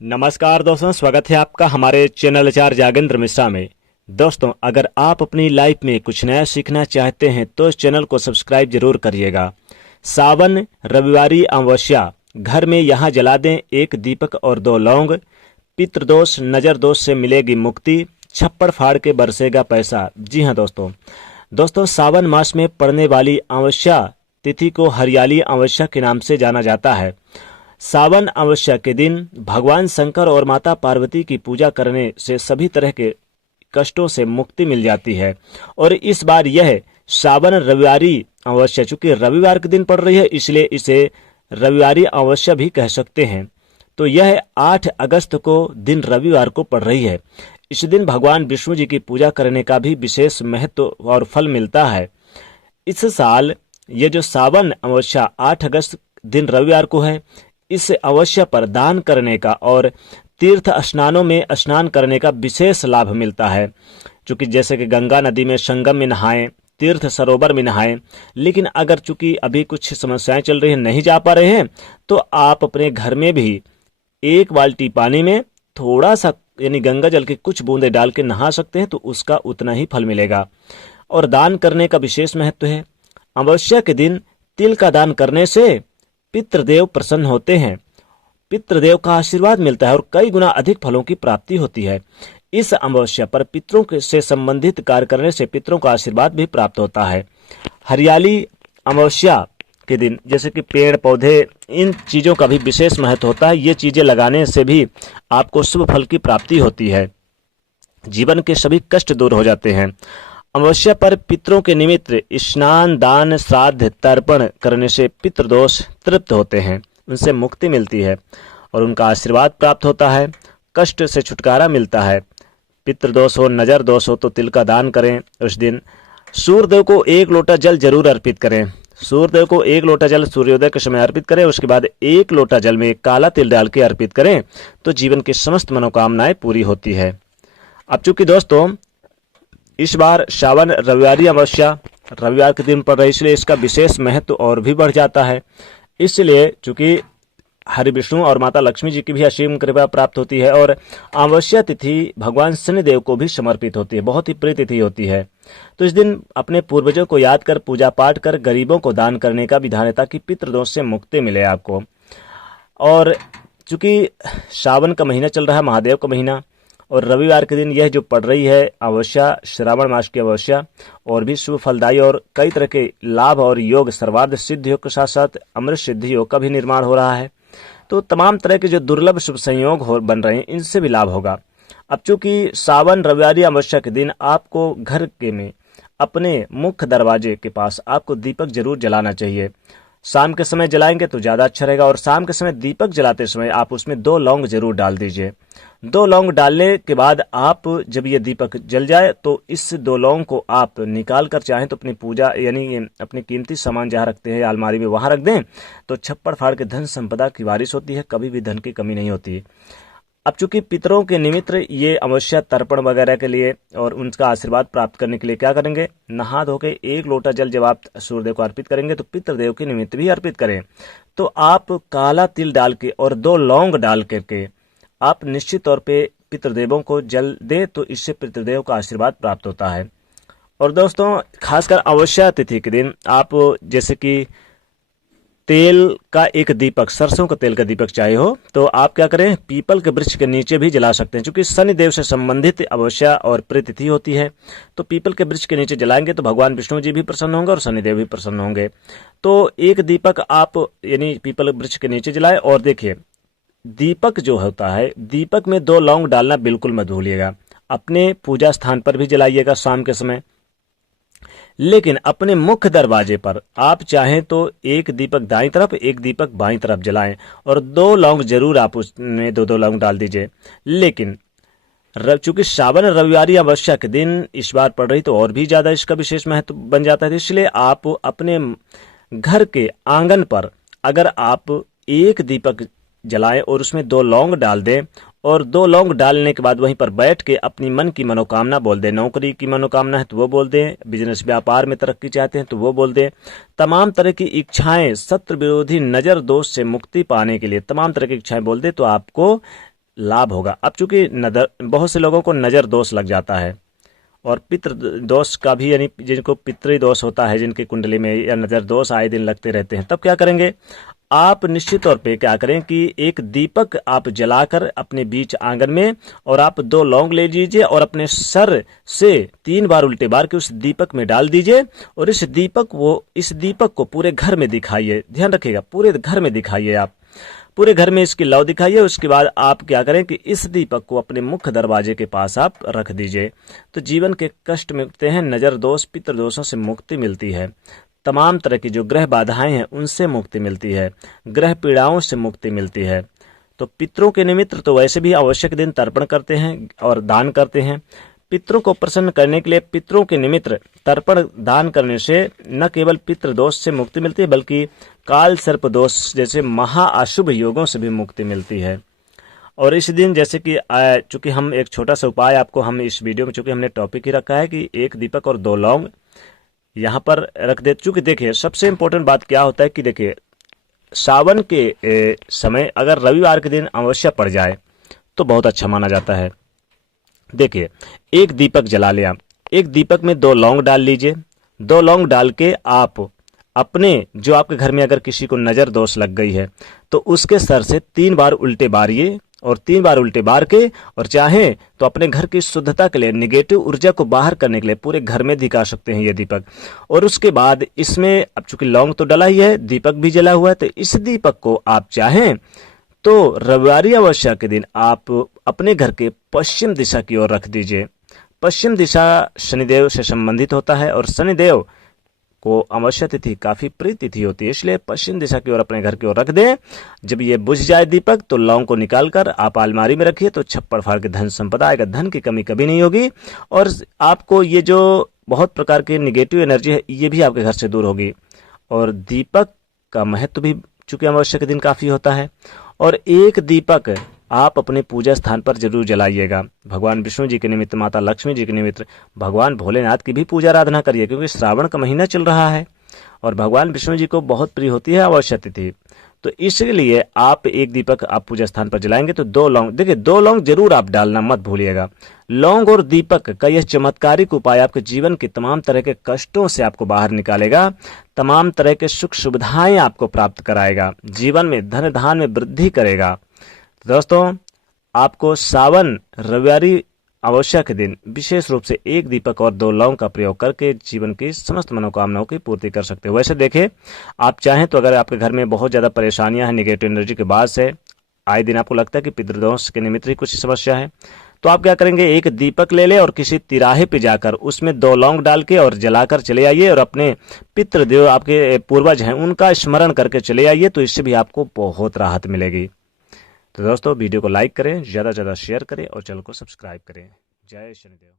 नमस्कार दोस्तों, स्वागत है आपका हमारे चैनल आचार्य जागेंद्र मिश्रा में। दोस्तों, अगर आप अपनी लाइफ में कुछ नया सीखना चाहते हैं तो इस चैनल को सब्सक्राइब जरूर करिएगा। सावन रविवारी अमावस्या, घर में यहाँ जला दें एक दीपक और 2 लौंग। पितृदोष नजर दोष से मिलेगी मुक्ति, छप्पड़ फाड़ के बरसेगा पैसा। जी हाँ दोस्तों, सावन मास में पड़ने वाली अमावस्या तिथि को हरियाली अमावस्या के नाम से जाना जाता है। सावन अमावस्या के दिन भगवान शंकर और माता पार्वती की पूजा करने से सभी तरह के कष्टों से मुक्ति मिल जाती है। और इस बार यह सावन रविवारी अमावस्या, चूंकि रविवार के दिन पड़ रही है इसलिए इसे रविवारी अमावस्या भी कह सकते हैं। तो यह 8 अगस्त को दिन रविवार को पड़ रही है। इस दिन भगवान विष्णु जी की पूजा करने का भी विशेष महत्व और फल मिलता है। इस साल ये जो सावन अमावस्या 8 अगस्त दिन रविवार को है, इस अमावस्या पर दान करने का और तीर्थ स्नानों में स्नान करने का विशेष लाभ मिलता है। चूंकि जैसे कि गंगा नदी में संगम में नहाएं, तीर्थ सरोवर में नहाएं। लेकिन अगर चूंकि अभी कुछ समस्याएं चल रही हैं, नहीं जा पा रहे हैं, तो आप अपने घर में भी 1 बाल्टी पानी में थोड़ा सा यानी गंगा जल के कुछ बूंदे डाल के नहा सकते हैं, तो उसका उतना ही फल मिलेगा। और दान करने का विशेष महत्व है। अमावस्या के दिन तिल का दान करने से पितृदेव प्रसन्न होते हैं, पितृदेव का आशीर्वाद मिलता है और कई गुना अधिक फलों की प्राप्ति होती है। इस अमावस्या पर पितरों से संबंधित कार्य करने से पितरों का आशीर्वाद भी प्राप्त होता है। हरियाली अमावस्या के दिन जैसे कि पेड़ पौधे, इन चीजों का भी विशेष महत्व होता है। ये चीजें लगाने से भी आपको शुभ फल की प्राप्ति होती है, जीवन के सभी कष्ट दूर हो जाते हैं। अमावस्या पर पितरों के निमित्त स्नान, दान, श्राद्ध, तर्पण करने से पितृदोष तृप्त होते हैं, उनसे मुक्ति मिलती है और उनका आशीर्वाद प्राप्त होता है, कष्ट से छुटकारा मिलता है। पितृदोष हो, नजर दोष हो तो तिल का दान करें। उस दिन सूर्यदेव को 1 लोटा जल जरूर अर्पित करें। सूर्यदेव को 1 लोटा जल सूर्योदय के समय अर्पित करें। उसके बाद 1 लोटा जल में काला तिल डाल के अर्पित करें, तो जीवन की समस्त मनोकामनाएं पूरी होती है। अब चूंकि दोस्तों इस बार सावन रविवारी अमावस्या रविवार के दिन पड़ रही है, इसलिए इसका विशेष महत्व और भी बढ़ जाता है। इसलिए चूंकि हरि विष्णु और माता लक्ष्मी जी की भी असीम कृपा प्राप्त होती है और अमावस्या तिथि भगवान शनिदेव को भी समर्पित होती है, बहुत ही प्रिय तिथि होती है। तो इस दिन अपने पूर्वजों को याद कर पूजा पाठ कर गरीबों को दान करने का विधान है, ताकि पितृदोष से मुक्ति मिले आपको। और चूंकि सावन का महीना चल रहा है, महादेव का महीना, और रविवार के दिन यह जो पड़ रही है अमावस्या, श्रावण मास की अमावस्या, और भी शुभ फलदायी और कई तरह के लाभ और योग, सर्वार्थ सिद्धि योग के साथ साथ अमृत सिद्धि योग का भी निर्माण हो रहा है। तो तमाम तरह के जो दुर्लभ शुभ संयोग बन रहे हैं, इनसे भी लाभ होगा। अब चूंकि सावन रविवारी अमावस्या के दिन आपको घर के में अपने मुख्य दरवाजे के पास आपको दीपक जरूर जलाना चाहिए। शाम के समय जलाएंगे तो ज्यादा अच्छा रहेगा। और शाम के समय दीपक जलाते समय आप उसमें 2 लौंग जरूर डाल दीजिए। 2 लौंग डालने के बाद आप जब ये दीपक जल जाए तो इस 2 लौंग को आप निकाल कर चाहें तो अपनी पूजा यानी अपने कीमती सामान जहाँ रखते हैं अलमारी में वहां रख दें, तो छप्पड़ फाड़ के धन संपदा की बारिश होती है, कभी भी धन की कमी नहीं होती। अब चूंकि पितरों के निमित्त ये अमावस्या तर्पण वगैरह के लिए और उनका आशीर्वाद प्राप्त करने के लिए क्या करेंगे, नहा धो के 1 लोटा जल जब आप सूर्यदेव को अर्पित करेंगे तो पितृदेव के निमित्त भी अर्पित करें। तो आप काला तिल डाल के और 2 लौंग डाल करके आप निश्चित तौर पे पितृदेवों को जल दे, तो इससे पितृदेव का आशीर्वाद प्राप्त होता है। और दोस्तों खासकर अमावस्या तिथि के दिन आप जैसे कि तेल का एक दीपक, सरसों का तेल का दीपक चाहिए हो तो आप क्या करें, पीपल के वृक्ष के नीचे भी जला सकते हैं। क्योंकि शनिदेव से संबंधित अमावस्या और प्रीतिथि होती है, तो पीपल के वृक्ष के नीचे जलाएंगे तो भगवान विष्णु जी भी प्रसन्न होंगे और शनिदेव भी प्रसन्न होंगे। तो एक दीपक आप यानी पीपल वृक्ष के नीचे जलाएं। और देखिए दीपक जो होता है, दीपक में 2 लौंग डालना बिल्कुल मत भूलिएगा। अपने पूजा स्थान पर भी जलाइएगा शाम के समय, लेकिन अपने मुख्य दरवाजे पर आप चाहें तो 1 दीपक दाईं तरफ 1 दीपक बाईं तरफ जलाएं और 2 लौंग जरूर आप उसमें 2-2 लौंग डाल दीजिए। लेकिन चूंकि सावन रविवारी अमावस्या के दिन इस बार पड़ रही तो और भी ज्यादा इसका विशेष महत्व बन जाता है। इसलिए आप अपने घर के आंगन पर अगर आप 1 दीपक जलाएं और उसमें 2 लौंग डाल दें और 2 लौंग डालने के बाद वहीं पर बैठ के अपनी मन की मनोकामना बोल दें। नौकरी की मनोकामना है तो वो बोल दें, बिजनेस व्यापार में तरक्की चाहते हैं तो वो बोल दें। तमाम तरह की इच्छाएं, शत्रु विरोधी नजर दोष से मुक्ति पाने के लिए तमाम तरह की इच्छाएं बोल दें तो आपको लाभ होगा। अब चूंकि बहुत से लोगों को नज़र दोष लग जाता है और पितृ दोष का भी, यानी जिनको पितृ दोष होता है, जिनकी कुंडली में या नज़र दोष आए दिन लगते रहते हैं, तब क्या करेंगे आप निश्चित तौर पे क्या करें कि एक दीपक आप जलाकर अपने बीच आंगन में, और आप 2 लौंग ले लीजिए और अपने सर से 3 बार उल्टे बार के उस दीपक में डाल दीजिए और इस दीपक को पूरे घर में दिखाइए। ध्यान रखिएगा, पूरे घर में दिखाइए, आप पूरे घर में इसकी लौ दिखाइए। उसके बाद आप क्या करें कि इस दीपक को अपने मुख्य दरवाजे के पास आप रख दीजिए। तो जीवन के कष्ट मिटते हैं, नजर दोष पितृ दोषों से मुक्ति मिलती है, तमाम तरह की जो ग्रह बाधाएं हैं उनसे मुक्ति मिलती है, ग्रह पीड़ाओं से मुक्ति मिलती है। तो पितरों के निमित्त तो वैसे भी आवश्यक दिन तर्पण करते हैं और दान करते हैं। पितरों को प्रसन्न करने के लिए पितरों के निमित्त तर्पण दान करने से न केवल पितृ दोष से मुक्ति मिलती है, बल्कि काल सर्प दोष जैसे महाअशुभ योगों से भी मुक्ति मिलती है। और इस दिन जैसे कि चूंकि हम एक छोटा सा उपाय आपको हम इस वीडियो में, चूंकि हमने टॉपिक ही रखा है कि 1 दीपक और 2 लौंग यहाँ पर रख दे। चूंकि देखिए सबसे इंपॉर्टेंट बात क्या होता है कि देखिए सावन के समय अगर रविवार के दिन अमावस्या पड़ जाए तो बहुत अच्छा माना जाता है। देखिए 1 दीपक जला लिया, 1 दीपक में 2 लौंग डाल लीजिए। 2 लौंग डाल के आप अपने जो आपके घर में अगर किसी को नजर दोष लग गई है तो उसके सर से 3 बार उल्टे बारिए और 3 बार उल्टे बार के, और चाहें तो अपने घर की शुद्धता के लिए, निगेटिव ऊर्जा को बाहर करने के लिए पूरे घर में दिखा सकते हैं ये दीपक। और उसके बाद इसमें अब चूंकि लौंग तो डला ही है, दीपक भी जला हुआ है, तो इस दीपक को आप चाहें तो रविवारी अमावस्या के दिन आप अपने घर के पश्चिम दिशा की ओर रख दीजिए। पश्चिम दिशा शनिदेव से संबंधित होता है और शनिदेव को अमावस्या तिथि काफी प्रिय तिथि होती है, इसलिए पश्चिम दिशा की ओर अपने घर की ओर रख दें। जब ये बुझ जाए दीपक तो लौंग को निकालकर आप अलमारी में रखिए, तो छप्पड़ फाड़ के धन संपदा आएगा, धन की कमी कभी नहीं होगी और आपको ये जो बहुत प्रकार की निगेटिव एनर्जी है ये भी आपके घर से दूर होगी। और दीपक का महत्व भी चूंकि अमावस्या के दिन काफी होता है। और 1 दीपक आप अपने पूजा स्थान पर जरूर जलाइएगा। भगवान विष्णु जी के निमित्त, माता लक्ष्मी जी के निमित्त, भगवान भोलेनाथ की भी पूजा आराधना करिए, क्योंकि श्रावण का महीना चल रहा है और भगवान विष्णु जी को बहुत प्रिय होती है अमावस्या तिथि। तो इसलिए आप 1 दीपक आप पूजा स्थान पर जलाएंगे तो 2 लौंग, देखिए 2 लौंग जरूर आप डालना मत भूलिएगा। लौंग और दीपक का यह चमत्कारिक उपाय आपके जीवन के तमाम तरह के कष्टों से आपको बाहर निकालेगा, तमाम तरह के सुख सुविधाएं आपको प्राप्त कराएगा, जीवन में धन धान में वृद्धि करेगा। दोस्तों आपको सावन रविवारी अमावस्या के दिन विशेष रूप से 1 दीपक और 2 लौंग का प्रयोग करके जीवन की समस्त मनोकामनाओं की पूर्ति कर सकते हो। वैसे देखें आप चाहें तो अगर आपके घर में बहुत ज्यादा परेशानियां हैं, निगेटिव एनर्जी के बाद से आए दिन आपको लगता है कि पितृदोष के निमित्त ही कुछ समस्या है, तो आप क्या करेंगे 1 दीपक ले ले और किसी तिराहे पे जाकर उसमें 2 लौंग डाल के और जलाकर चले आइए और अपने पितृदेव आपके पूर्वज हैं उनका स्मरण करके चले आइए, तो इससे भी आपको बहुत राहत मिलेगी। तो दोस्तों वीडियो को लाइक करें, ज़्यादा से ज़्यादा शेयर करें और चैनल को सब्सक्राइब करें। जय शनिदेव।